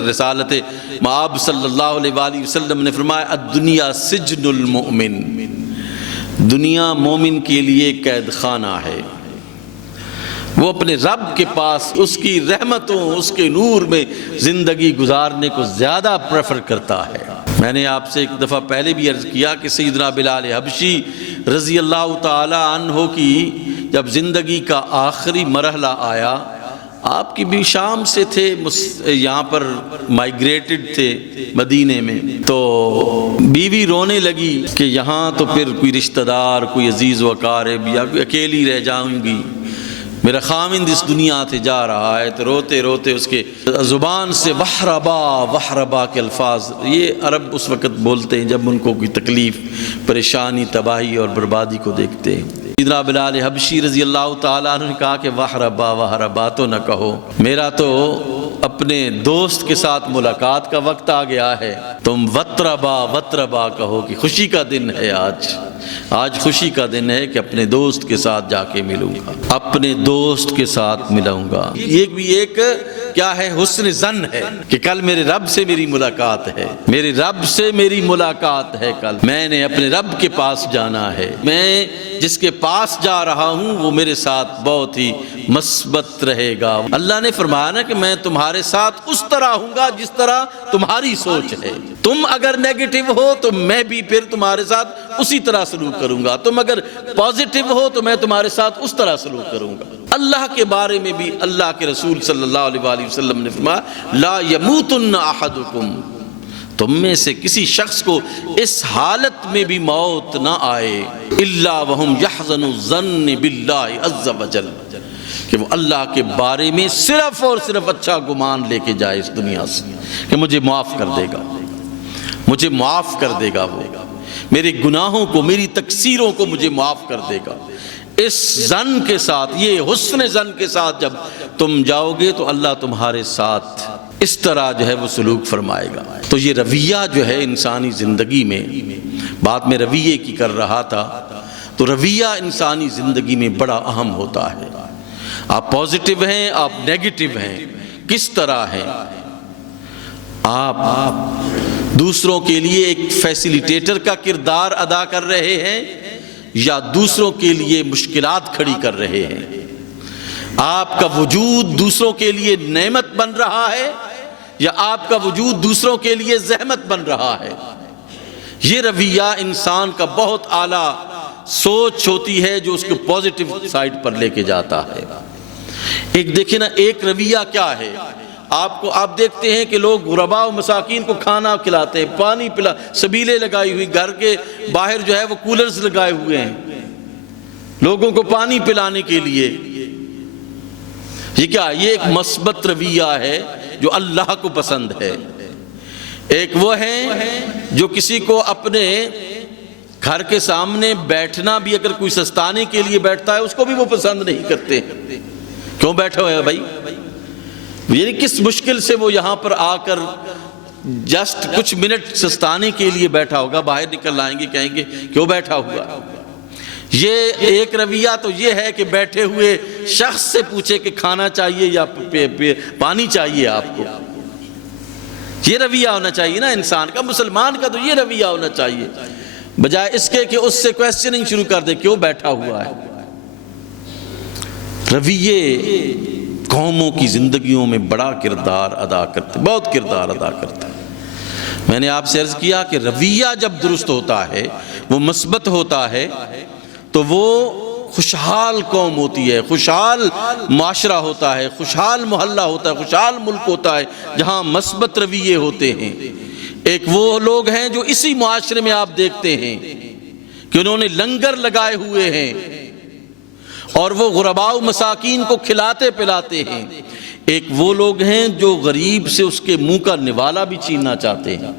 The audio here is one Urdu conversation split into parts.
رسالت مآب صلی اللہ علیہ وآلہ وسلم نے فرمایا الدنیا سجن المؤمن، دنیا مومن کے لیے قید خانہ ہے، وہ اپنے رب کے پاس اس کی رحمتوں اس کے نور میں زندگی گزارنے کو زیادہ پریفر کرتا ہے۔ میں نے آپ سے ایک دفعہ پہلے بھی عرض کیا کہ سیدنا بلال حبشی رضی اللہ تعالی عنہ کی جب زندگی کا آخری مرحلہ آیا، آپ کی بھی شام سے تھے، یہاں پر مائیگریٹڈ تھے مدینے میں، تو بیوی رونے لگی کہ یہاں تو پھر کوئی رشتہ دار، کوئی عزیز و اقارب یا کوئی اکیلی رہ جاؤں گی، میرا خاوند اس دنیا سے جا رہا ہے۔ تو روتے روتے اس کے زبان سے وحربا وحربا کے الفاظ، یہ عرب اس وقت بولتے ہیں جب ان کو کوئی تکلیف، پریشانی، تباہی اور بربادی کو دیکھتے ہیں۔ سیدنا بلال حبشی رضی اللہ تعالیٰ عنہ نے کہا کہ وحربا وحربا تو نہ کہو، میرا تو اپنے دوست کے ساتھ ملاقات کا وقت آ گیا ہے، تم وطربا وطربا کہو کہ خوشی کا دن ہے، آج خوشی کا دن ہے کہ اپنے دوست کے ساتھ جا کے ملوں گا، اپنے دوست کے ساتھ ملوں گا۔ یہ بھی ایک کیا ہے، حسن ظن ہے کہ کل میرے رب سے میری ملاقات ہے، میرے رب سے میری ملاقات ہے، کل میں نے اپنے رب کے پاس جانا ہے، میں جس کے پاس جا رہا ہوں وہ میرے ساتھ بہت ہی مثبت رہے گا۔ اللہ نے فرمایا نا کہ میں تمہارے ساتھ اس طرح ہوں گا جس طرح تمہاری سوچ ہے، تم اگر نیگیٹو ہو تو میں بھی پھر تمہارے ساتھ اسی طرح سلوک کروں گا، تم اگر پازیٹو ہو تو میں تمہارے ساتھ اس طرح سلوک کروں گا۔ اللہ کے بارے میں بھی اللہ کے رسول صلی اللہ علیہ وآلہ وسلم نے فرمایا لا یموتن احدکم، تم میں سے کسی شخص کو اس حالت میں بھی موت نہ آئے الا وہم یحزن الظن باللہ عز وجل، کہ وہ اللہ کے بارے میں صرف اور صرف اچھا گمان لے کے جائے اس دنیا سے کہ مجھے معاف کر دے گا، مجھے معاف کر دے گا، وہ میرے گناہوں کو، میری تقصیروں کو مجھے معاف کر دے گا۔ اس ظن کے ساتھ، یہ حسن ظن کے ساتھ جب تم جاؤ گے تو اللہ تمہارے ساتھ اس طرح جو ہے وہ سلوک فرمائے گا۔ تو یہ رویہ جو ہے انسانی زندگی میں، بات میں رویے کی کر رہا تھا، تو رویہ انسانی زندگی میں بڑا اہم ہوتا ہے۔ آپ پازیٹیو ہیں، آپ نیگیٹو ہیں، کس طرح ہیں آپ دوسروں کے لیے ایک فیسیلیٹیٹر کا کردار ادا کر رہے ہیں یا دوسروں کے لیے مشکلات کھڑی کر رہے ہیں؟ آپ کا وجود دوسروں کے لیے نعمت بن رہا ہے یا آپ کا وجود دوسروں کے لیے زحمت بن رہا ہے؟ یہ رویہ انسان کا بہت اعلیٰ سوچ ہوتی ہے جو اس کو پازیٹیو سائڈ پر لے کے جاتا ہے۔ ایک دیکھیں نا، ایک رویہ کیا ہے، آپ دیکھتے ہیں کہ لوگ غرباء و مساکین کو کھانا کھلاتے ہیں، پانی پلا، سبیلے لگائی ہوئی، گھر کے باہر جو ہے وہ کولرز لگائے ہوئے ہیں لوگوں کو پانی پلانے کے لیے۔ یہ کیا، یہ ایک مثبت رویہ ہے جو اللہ کو پسند ہے۔ ایک وہ ہیں جو کسی کو اپنے گھر کے سامنے بیٹھنا بھی اگر کوئی سستانے کے لیے بیٹھتا ہے اس کو بھی وہ پسند نہیں کرتے، کیوں بیٹھے ہوئے ہیں بھائی، یعنی کس مشکل سے وہ یہاں پر آ کر جسٹ کچھ منٹ سستانے کے لیے بیٹھا ہوگا، باہر نکل آئیں گے کہیں گے کیوں بیٹھا ہوا۔ یہ ایک رویہ تو یہ ہے کہ بیٹھے ہوئے شخص سے پوچھے کہ کھانا چاہیے یا پانی چاہیے آپ کو، یہ رویہ ہونا چاہیے نا انسان کا، مسلمان کا تو یہ رویہ ہونا چاہیے، بجائے اس کے کہ اس سے کویسچننگ شروع کر دے کیوں بیٹھا ہوا ہے۔ رویے قوموں کی زندگیوں میں بڑا کردار ادا کرتے، بہت کردار ادا کرتے۔ میں نے آپ سے عرض کیا کہ رویہ جب درست ہوتا ہے، وہ مثبت ہوتا ہے، تو وہ خوشحال قوم ہوتی ہے، خوشحال معاشرہ ہوتا ہے، خوشحال محلہ ہوتا ہے، خوشحال ملک ہوتا ہے جہاں مثبت رویے ہوتے ہیں۔ ایک وہ لوگ ہیں جو اسی معاشرے میں آپ دیکھتے ہیں کہ انہوں نے لنگر لگائے ہوئے ہیں اور وہ غرباء و مساکین کو کھلاتے پلاتے ہیں۔ ایک وہ لوگ ہیں جو غریب سے اس کے منہ کا نوالا بھی چھیننا چاہتے ہیں،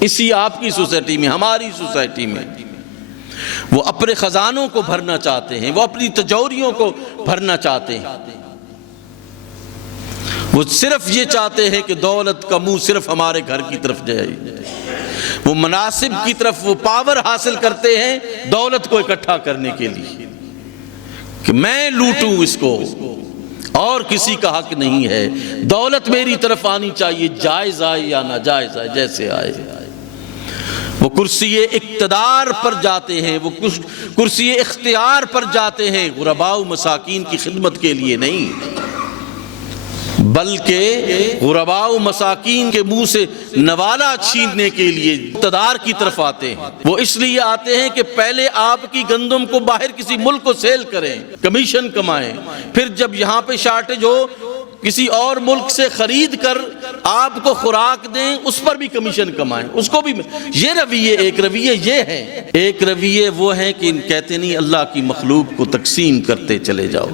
اسی آپ کی سوسائٹی میں، ہماری سوسائٹی میں وہ اپنے خزانوں کو بھرنا چاہتے ہیں، وہ اپنی تجوریوں کو بھرنا چاہتے ہیں، وہ صرف یہ چاہتے ہیں کہ دولت کا منہ صرف ہمارے گھر کی طرف جائے، وہ مناصب کی طرف وہ پاور حاصل کرتے ہیں دولت کو اکٹھا کرنے کے لیے کہ میں لوٹوں اس کو، اور کسی کا حق نہیں ہے، دولت میری طرف آنی چاہیے، جائز آئے یا ناجائز آئے، جیسے آئے۔ وہ کرسی اقتدار پر جاتے ہیں، وہ کرسی اختیار پر جاتے ہیں، غرباء و مساکین کی خدمت کے لیے نہیں، بلکہ غرباء و مساکین کے منہ سے نوالا چھیننے کے لیے اقتدار کی طرف آتے ہیں۔ وہ اس لیے آتے ہیں کہ پہلے آپ کی گندم کو باہر کسی ملک کو سیل کریں، کمیشن کمائیں، پھر جب یہاں پہ شارٹیج ہو کسی اور ملک سے خرید کر آپ کو خوراک دیں، اس پر بھی کمیشن کمائیں، اس کو بھی۔ یہ رویے، ایک رویے یہ ہیں، ایک رویے وہ ہیں کہ کہتے نہیں اللہ کی مخلوق کو تقسیم کرتے چلے جاؤ۔